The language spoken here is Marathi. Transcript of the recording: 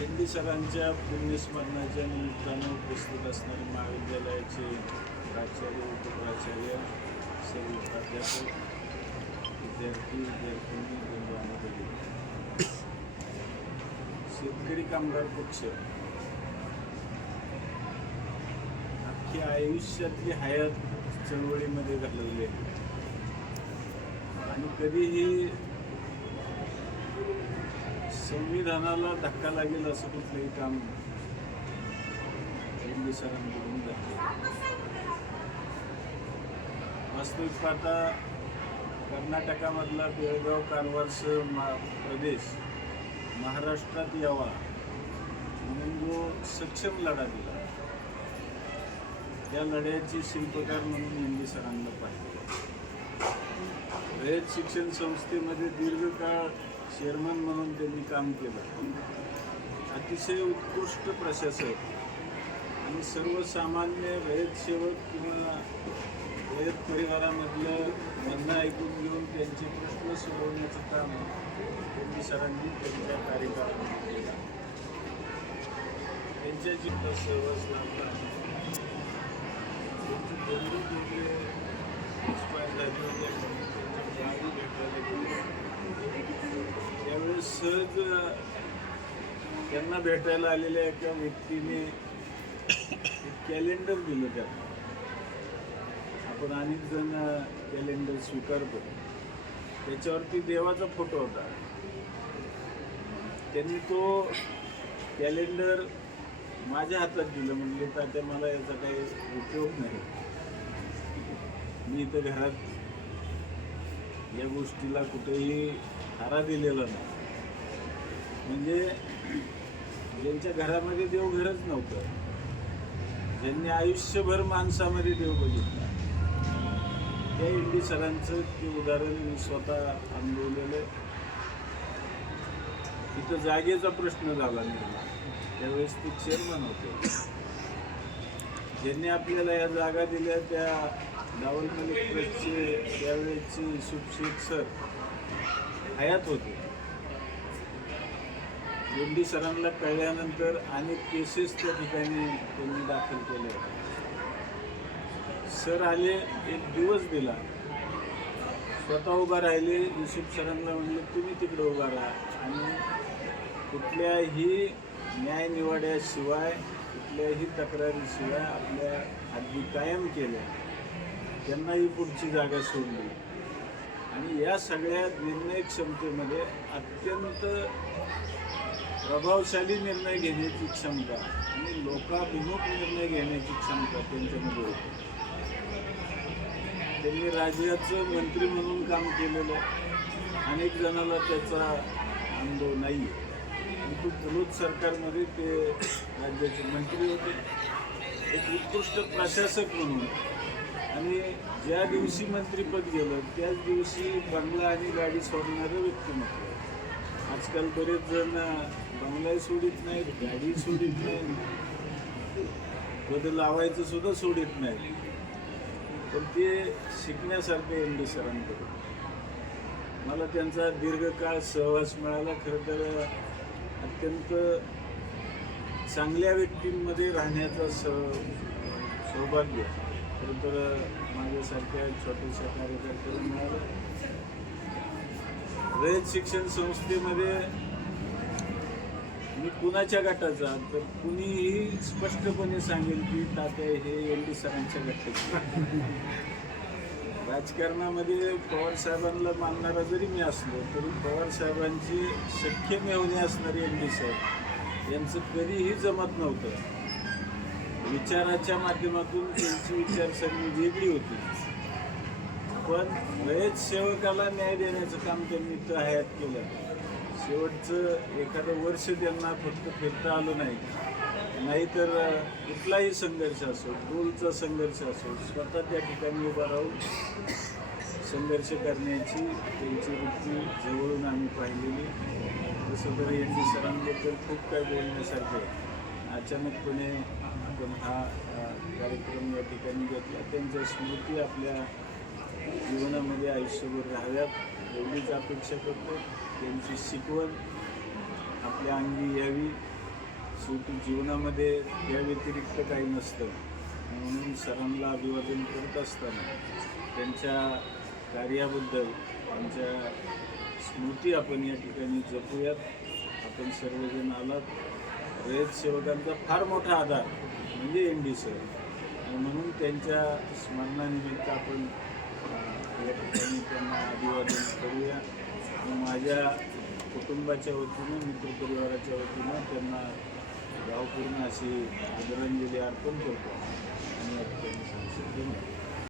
दिल्ली सरांच्या पुण्यस्मरणाच्या निमित्तानं उपस्थित असणारे महाविद्यालयाचे प्राचार्य उपप्राचार्य सर्व प्राध्यापक विद्यार्थी विद्यार्थिनी बंधू आणि शेतकरी कामगार पक्ष. अख्खी आयुष्यातली हयात चळवळीमध्ये घालवली आहे. आणि कधीही संविधानाला धक्का लागेल असं कुठलंही काम हिंदी सरांकडून वास्तविक पाहता कर्नाटकामधला बेळगाव कारवारस मा प्रदेश महाराष्ट्रात यावा म्हणून जो सक्षम लढा दिला त्या लढ्याची शिल्पकार म्हणून हिंदी सरांना पाहिजे रयत शिक्षण संस्थेमध्ये दीर्घकाळ चेअरमन म्हणून त्यांनी काम केलं. अतिशय उत्कृष्ट प्रशासक आणि सर्वसामान्य रयत सेवक किंवा रयत परिवारामधलं म्हणणं ऐकून घेऊन त्यांचे प्रश्न सोडवण्याचं काम त्यांनी सरांनी त्यांच्या कार्यकाळामध्ये केलं. त्यांच्या जिल्हा सहवास लाभला त्यांचे बंधू दोघे एक्सपायर झाले होते त्यांच्या गावी भेटायला गेले त्यावेळेस सहज त्यांना भेटायला आलेल्या एका व्यक्तीने कॅलेंडर दिलं त्यांना आपण अनेक जण कॅलेंडर स्वीकारतो. त्याच्यावरती देवाचा फोटो होता. त्यांनी तो कॅलेंडर माझ्या हातात दिलं. म्हणजे तात्या मला याचा काही उपयोग नाही. मी इथं घरात या गोष्टीला कुठेही हारा दिलेला नाही. म्हणजे ज्यांच्या घरामध्ये देव घरच नव्हतं. ज्यांनी आयुष्यभर माणसामध्ये देव बघितला. त्या इंडी सरांचं ते उदाहरण मी स्वतः अनुभवलेलं आहे. तिथं जागेचा प्रश्न झाला निर्माण त्यावेळेस ते चेअरमन होते. ज्यांनी आपल्याला या जागा दिल्या त्या दावल मलिक ट्रस्टचे त्यावेळेसचे शुभशेख सर हयात होते. एम सरांना कळल्यानंतर अनेक केसेस त्या ठिकाणी त्यांनी दाखल केले. सर आले एक दिवस दिला. स्वतः उभा राहिले युसुफ सरांना म्हणले तुम्ही तिकडे उभा राहा. आणि कुठल्याही न्याय निवाड्याशिवाय कुठल्याही तक्रारीशिवाय आपल्या हद्दी कायम केल्या. त्यांनाही पुढची जागा सोडली. आणि या सगळ्या निर्णय क्षमतेमध्ये अत्यंत प्रभावशाली निर्णय घेण्याची क्षमता आणि लोकाभिमुख निर्णय घेण्याची क्षमता त्यांच्यामध्ये होती. त्यांनी राज्याचं मंत्री म्हणून काम केलेलं आहे. अनेक जणांना त्याचा अनुभव नाही परंतु बलूच सरकारमध्ये ते राज्याचे मंत्री होते. एक उत्कृष्ट प्रशासक म्हणून. आणि ज्या दिवशी मंत्रीपद गेलं त्याच दिवशी बंगला आणि गाडी सोडणारं व्यक्तिमत्व. आजकाल बरेच जण बंगला सोडित नाहीत गाडी सोडित नाही पद लावायचं सुद्धा सोडित नाही पण ते शिकण्यासारखं एम डी सरांकडून. मला त्यांचा दीर्घकाळ सहवास मिळाला खरं तर अत्यंत चांगल्या व्यक्तींमध्ये राहण्याचं स सौभाग्य. खरं तर माझ्यासारख्या छोट्याशा कार्यकर्त्याला मिळालं. रयत शिक्षण संस्थेमध्ये मी कुणाच्या गटाचा तर कुणीही स्पष्टपणे सांगेल की तात्या हे एल डी सरांच्या गटाचे राजकारणामध्ये पवार साहेबांना मानणारा जरी मी असलो तरी पवार साहेबांची शक्य मेवणी असणारी एल डी साहेब यांचं कधीही जमत नव्हतं. विचाराच्या माध्यमातून त्यांची विचारसरणी वेगळी होती. पण रयत सेवकाला न्याय देण्याचं काम त्यांनी तर हयात केलं. शेवटचं एखादं वर्ष त्यांना फक्त फिरता आलं नाही. नाहीतर कुठलाही संघर्ष असो टोलचा संघर्ष असो स्वतः त्या ठिकाणी उभा राहून संघर्ष करण्याची त्यांची वृत्ती जवळून आम्ही पाहिलेली. तसं तर एन डी सरांबद्दल खूप काही बोलण्यासारखं आहे. अचानकपणे आपण हा कार्यक्रम या ठिकाणी घेतला. त्यांच्या स्मृती आपल्या जीवनामध्ये आयुष्यभर राहाव्यात एवढीच अपेक्षा करतो. त्यांची शिकवण आपल्या अंगी यावी. शेवटी जीवनामध्ये या व्यतिरिक्त काही नसतं. म्हणून सरांना अभिवादन करत असताना त्यांच्या कार्याबद्दल त्यांच्या स्मृती आपण या ठिकाणी जपूयात. आपण सर्वजण आलात. रयत सेवकांचा फार मोठा आधार म्हणजे एम डी सर म्हणून त्यांच्या स्मरणानिमित्त आपण या ठिकाणी त्यांना अभिवादन करूया. माझ्या कुटुंबाच्या वतीनं मित्रपरिवाराच्या वतीनं त्यांना भावपूर्ण अशी आदरांजली अर्पण करतो. आणि या ठिकाणी धन्यवाद